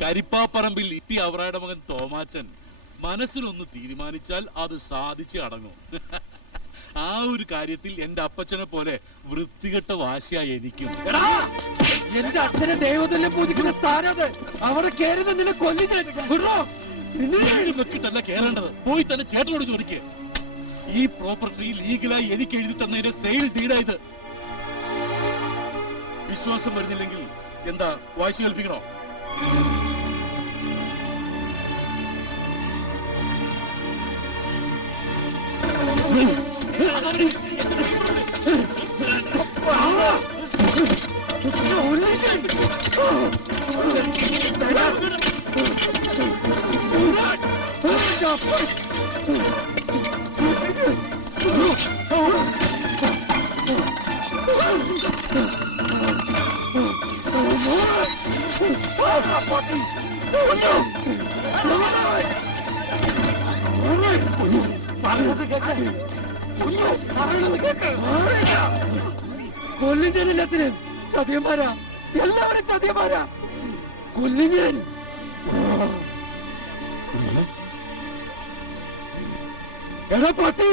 കരിപ്പാപ്പറമ്പിൽ ഇട്ടി അവറായുടെ മകൻ തോമാച്ചൻ മനസ്സിലൊന്ന് തീരുമാനിച്ചാൽ അത് സാധിച്ചേ അടങ്ങും. ആ ഒരു കാര്യത്തിൽ എന്റെ അപ്പച്ചനെ പോലെ വൃത്തികെട്ട വാശിയായി എനിക്കും. എന്റെ അച്ഛനെ ദൈവത്തിലെ പൂജിക്കുന്ന സ്ഥാനം അവിടെ കയറുന്ന നിന്നെ കൊല്ലിട്ടല്ല കേറേണ്ടത്. പോയി തന്നെ ചേട്ടനോട് ചോദിക്കേ. ഈ പ്രോപ്പർട്ടി ലീഗലായി എനിക്ക് എഴുതി തന്നതിന്റെ സെയിൽ ഡീഡായത്. വിശ്വാസം വരുന്നില്ലെങ്കിൽ എന്താ വാശി കൽപ്പിക്കണോ? കൊല്ലിഞ്ഞെല്ലാത്തിനും ചതിയന്മാരാ, എല്ലാവരും ചതിയന്മാരാ. കൊല്ലിഞ്ഞൻ എടാ പട്ടി.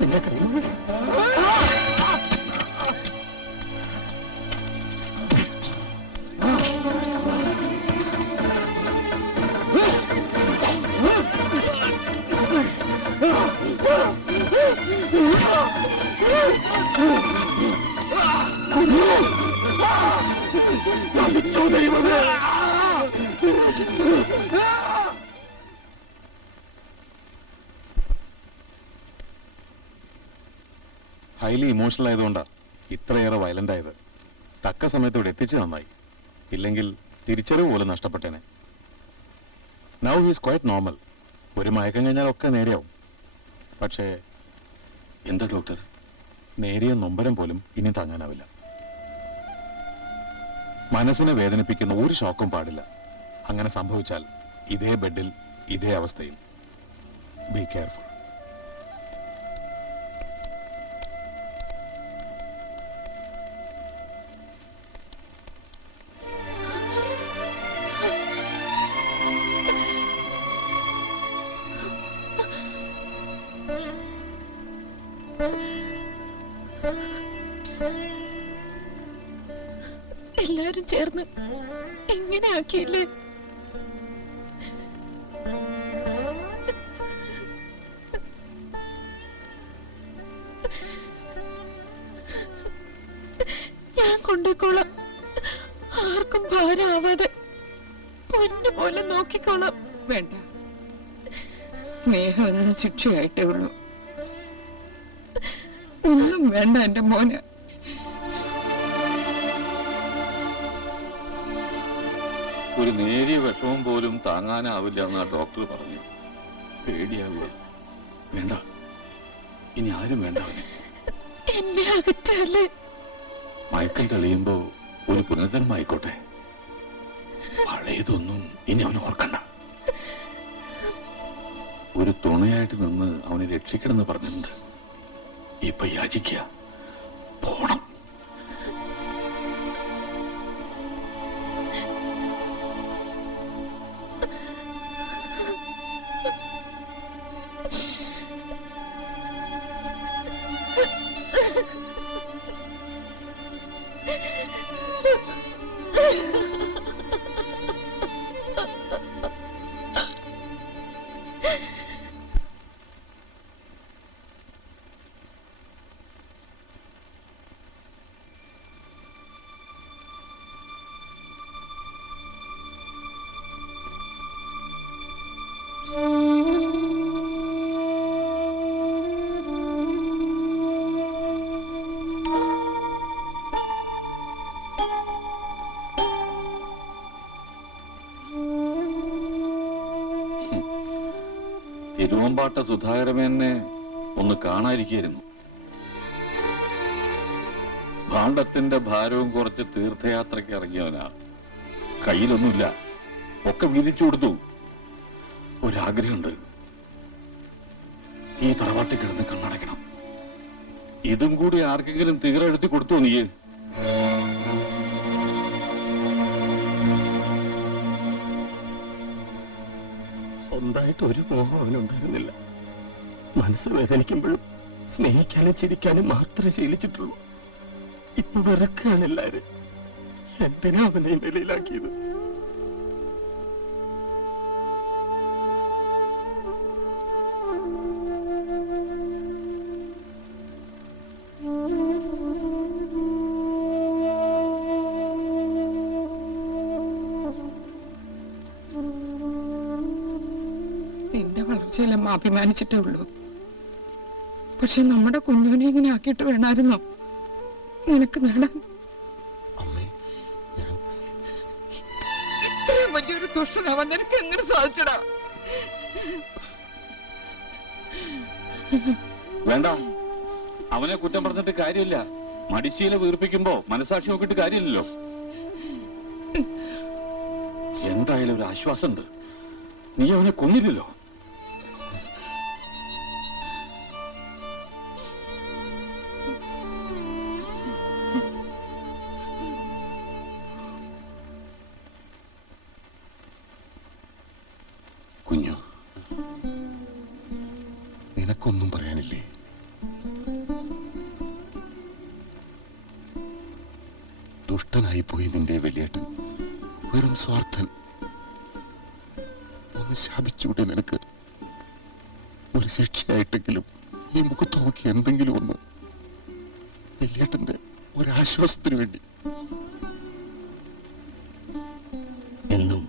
നിന്റെ കൈ ഹൈലി ഇമോഷണൽ ആയതുകൊണ്ടാ ഇത്രയേറെ വയലന്റ് ആയത്. തക്ക സമയത്ത് ഇവിടെ എത്തിച്ച് നന്നായി. ഇല്ലെങ്കിൽ തിരിച്ചറിവ് പോലും നഷ്ടപ്പെട്ടേനെ. Now he's quite normal. ഒരു മയക്കം കഴിഞ്ഞാൽ ഒക്കെ നേരെയാവും. പക്ഷേ എന്താ ഡോക്ടർ? നേരിയ നൊമ്പരം പോലും ഇനി താങ്ങാനാവില്ല. മനസ്സിനെ വേദനിപ്പിക്കുന്ന ഒരു ഷോക്കും പാടില്ല. അങ്ങനെ സംഭവിച്ചാൽ ഇതേ ബെഡിൽ ഇതേ അവസ്ഥയിൽ. Be careful. എല്ലാരും ചേർന്ന് എങ്ങനെ ആക്കിയില്ലേ? ഞാൻ കൊണ്ടുപോയിക്കോളാം. ആർക്കും ഭാരമാവാതെ പൊന്നുപോലെ നോക്കിക്കോളാം. വേണ്ട, സ്നേഹം എന്ന ശിക്ഷയായിട്ടേ ഉള്ളൂ. ഒന്നും വേണ്ട എന്റെ മോന്. ഒരു നേരിയ വിഷമം പോലും താങ്ങാനാവില്ല എന്നാ ഡോക്ടർ പറഞ്ഞു. പേടിയാവുക. വേണ്ട, ഇനി ആരും വേണ്ട. എന്നെ അകറ്റല്ലേ. മയക്കം തെളിയുമ്പോ ഒരു പുനർജന്മായിക്കോട്ടെ. പഴയതൊന്നും ഇനി അവനെ ഓർക്കണ്ട. ഒരു തുണയായിട്ട് നിന്ന് അവനെ രക്ഷിക്കണമെന്ന് പറഞ്ഞിട്ടുണ്ട്. ഇപ്പൊ യാചിക്കുക, പോണം. തിരുവമ്പാട്ട സുധാകരമേനെ ഒന്ന് കാണാതിരിക്കായിരുന്നു. ഭാണ്ഡത്തിന്റെ ഭാരവും കുറച്ച് തീർത്ഥയാത്രയ്ക്ക് ഇറങ്ങിയവനാ. കയ്യിലൊന്നുമില്ല, ഒക്കെ വീതിച്ചു കൊടുത്തു. ഒരാഗ്രഹമുണ്ട്, ഈ തറവാട്ടിൽ കിടന്ന് കണ്ണടയ്ക്കണം. ഇതും കൂടി ആർക്കെങ്കിലും തീരെഴുത്തി കൊടുത്തോ നീ? സ്വന്തമായിട്ട് ഒരു മോഹം അവനുണ്ടായിരുന്നില്ല. മനസ്സ് വേദനിക്കുമ്പോഴും സ്നേഹിക്കാനും ചിരിക്കാനും മാത്രമേ ശീലിച്ചിട്ടുള്ളൂ. ഇപ്പൊ വെറുക്കുകയാണ് എല്ലാരും. എന്തിനാ അവനെ ഈ നിലയിലാക്കിയത്? നിന്റെ വളർച്ചയിലമ്മ അഭിമാനിച്ചിട്ടേ ഉള്ളൂ. പക്ഷെ നമ്മുടെ കുഞ്ഞുവിനെ ഇങ്ങനെ ആക്കിയിട്ട് വേണമായിരുന്നോ നിനക്ക് നേടാൻ? ഇത്രയും വലിയൊരു ദുഷ്ടനാവാൻ നിനക്ക് എങ്ങനെ സാധിച്ചടാ? വേണ്ട, അവനെ കുറ്റം പറഞ്ഞിട്ട് കാര്യമില്ല. മടിശീല വീർപ്പിക്കുമ്പോ മനസാക്ഷി നോക്കിയിട്ട് കാര്യമില്ലല്ലോ. എന്തായാലും ഒരു ആശ്വാസമുണ്ട്, നീ അവനെ കൊന്നില്ലല്ലോ. കുഞ്ഞു, നിനക്കൊന്നും പറയാനില്ലേ? ദുഷ്ടനായി പോയി നിന്റെ വലിയേട്ടൻ, വെറും സ്വാർത്ഥൻ. ഒന്ന് ശാപിച്ചൂടെ നിനക്ക്? ഒരു ശിക്ഷയായിട്ടെങ്കിലും ഈ മുഖത്ത് നോക്കി എന്തെങ്കിലും ഒന്ന്, വലിയേട്ടന്റെ ഒരാശ്വാസത്തിന് വേണ്ടി. എന്നും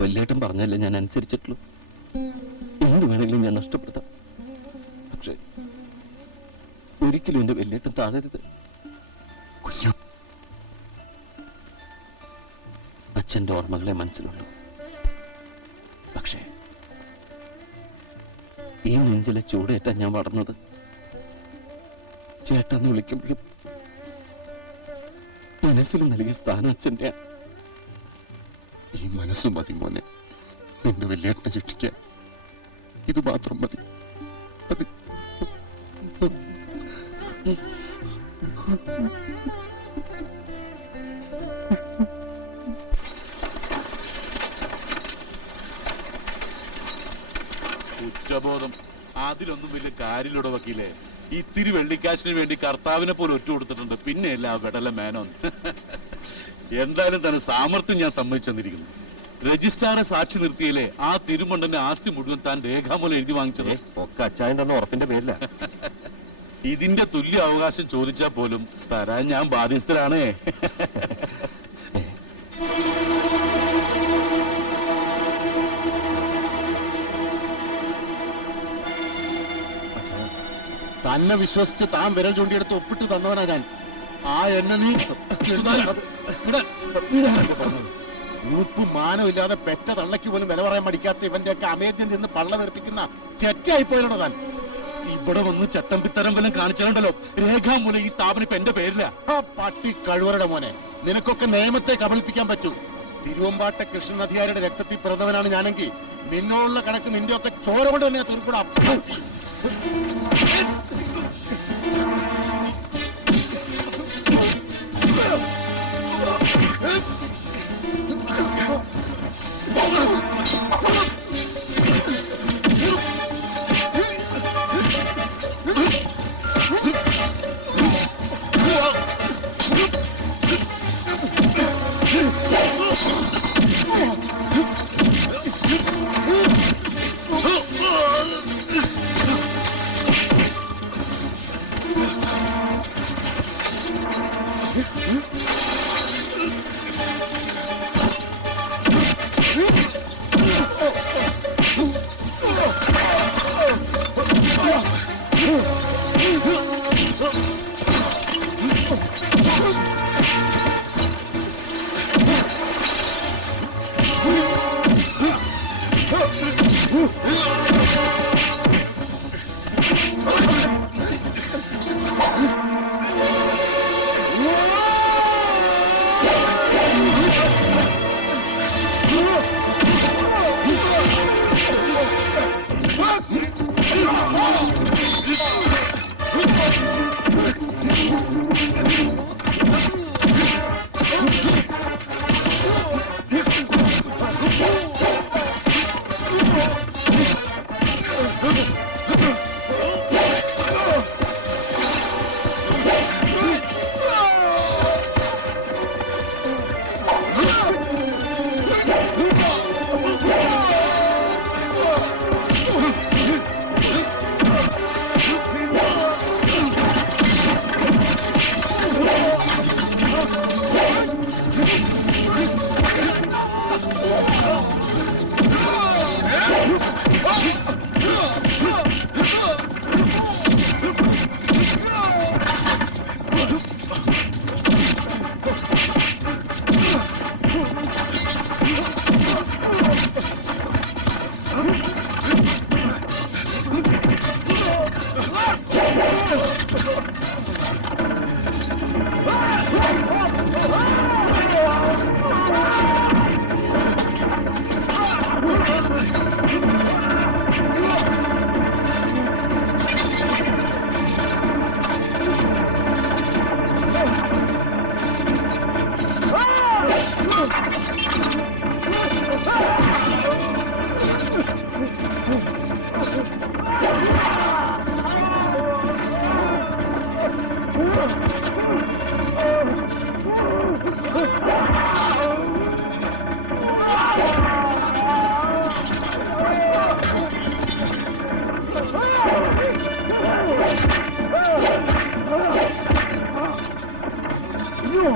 വലിയേട്ടൻ പറഞ്ഞല്ലേ ഞാൻ അനുസരിച്ചിട്ടുള്ളൂ. എന്ത് വേണമെങ്കിലും ഞാൻ നഷ്ടപ്പെടുത്താം. പക്ഷെ ഒരിക്കലും എന്റെ വലിയേട്ടൻ താഴരുത്. കുഞ്ഞു, അച്ഛന്റെ ഓർമ്മകളെ മനസ്സിലുള്ളൂ. പക്ഷേ ഈ നെഞ്ചിലെ ചൂടേറ്റാ ഞാൻ വളർന്നത്. ചേട്ടാന്ന് വിളിക്കുമ്പോഴും മനസ്സിൽ നൽകിയ സ്ഥാനം അച്ഛന്റെ. ഈ മനസ്സ് മതി മോനെ നിന്റെ വലിയേട്ടനെ ശിക്ഷിക്കാൻ. ഇത് മാത്രം മതി. അത് കുറ്റബോധം അതിലൊന്നും വലിയ കാര്യമില്ലൂടെ വക്കീലേ. ഇത്തിരി വെള്ളിക്കാശിന് വേണ്ടി കർത്താവിനെ പോലെ ഒറ്റ കൊടുത്തിട്ടുണ്ട്, പിന്നെയല്ല ആ വെടല മേനോൻ. എന്തായാലും തന്നെ സാമർത്ഥ്യം ഞാൻ സമ്മതിച്ചു തന്നിരിക്കുന്നു. രജിസ്ട്രാറെ സാക്ഷി നിർത്തിയില്ലേ ആ തിരുമണ്ടന്റെ ആസ്തി മുഴുവൻ താൻ രേഖാമൂലം എഴുതി വാങ്ങിച്ചത് ഒക്കെ അച്ചായൻ തന്ന ഉറപ്പിന്റെ പേരില. ഇതിന്റെ തുല്യ അവകാശം ചോദിച്ചാൽ പോലും തരാൻ ഞാൻ ബാധ്യസ്ഥരാണേ. തന്നെ വിശ്വസിച്ച് താൻ വിരൽ ചൂണ്ടിയെടുത്ത് ഒപ്പിട്ട് തന്നവനാ ഞാൻ. ആ എണ്ണ നീ ൂപ്പും മാനമില്ലാതെ പെറ്റ തള്ളയ്ക്ക് പോലും വില പറയാൻ മടിക്കാത്ത ഇവന്റെ ഒക്കെ അമേദ്യം നിന്ന് പള്ള വെറുപ്പിക്കുന്ന ചെറ്റയായിപ്പോയല്ലോ താൻ. ഇവിടെ വന്ന് ചട്ടം പിത്തരം വല്ലതും കാണിച്ചാലുണ്ടല്ലോ രേഖാമൂലം ഈ സ്ഥാപനം ഇപ്പൊ എന്റെ പേരില. ആ പട്ടി കഴിവരുടെ മോനെ, നിനക്കൊക്കെ നിയമത്തെ കബളിപ്പിക്കാൻ പറ്റൂ. തിരുവമ്പാട്ട കൃഷ്ണനധികാരിയുടെ രക്തത്തിൽ പിറന്നവനാണ് ഞാനെങ്കിൽ നിന്നോടുള്ള കണക്ക് നിന്റെ ഒക്കെ ചോര കൊണ്ട് തന്നെ തീർക്കൂടാ. Huh! അയ്യോ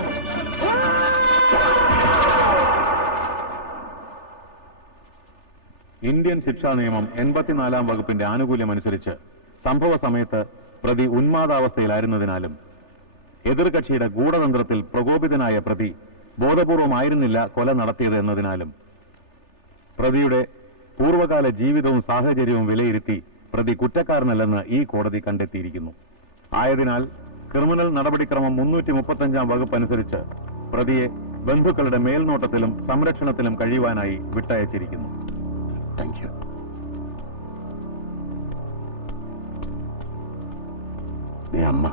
ഇന്ത്യൻ ശിക്ഷാ നിയമം 84-ാം വകുപ്പിന്റെ ആനുകൂല്യമനുസരിച്ച് സംഭവ സമയത്ത് പ്രതി ഉന്മാദാവസ്ഥയിലായിരുന്നതിനാലും എതിർകക്ഷിയുടെ ഗൂഢതന്ത്രത്തിൽ പ്രകോപിതനായ പ്രതി ബോധപൂർവമായിരുന്നില്ല കൊല നടത്തിയത് എന്നതിനാലും പ്രതിയുടെ പൂർവ്വകാല ജീവിതവും സാഹചര്യവും വിലയിരുത്തി പ്രതി കുറ്റക്കാരനല്ലെന്ന് ഈ കോടതി കണ്ടെത്തിയിരിക്കുന്നു. ആയതിനാൽ ക്രിമിനൽ നടപടിക്രമം 335-ാം വകുപ്പ് അനുസരിച്ച് പ്രതിയെ ബന്ധുക്കളുടെ മേൽനോട്ടത്തിലും സംരക്ഷണത്തിലും കഴിയുവാനായി വിട്ടയച്ചിരിക്കുന്നു. Thank you. അമ്മ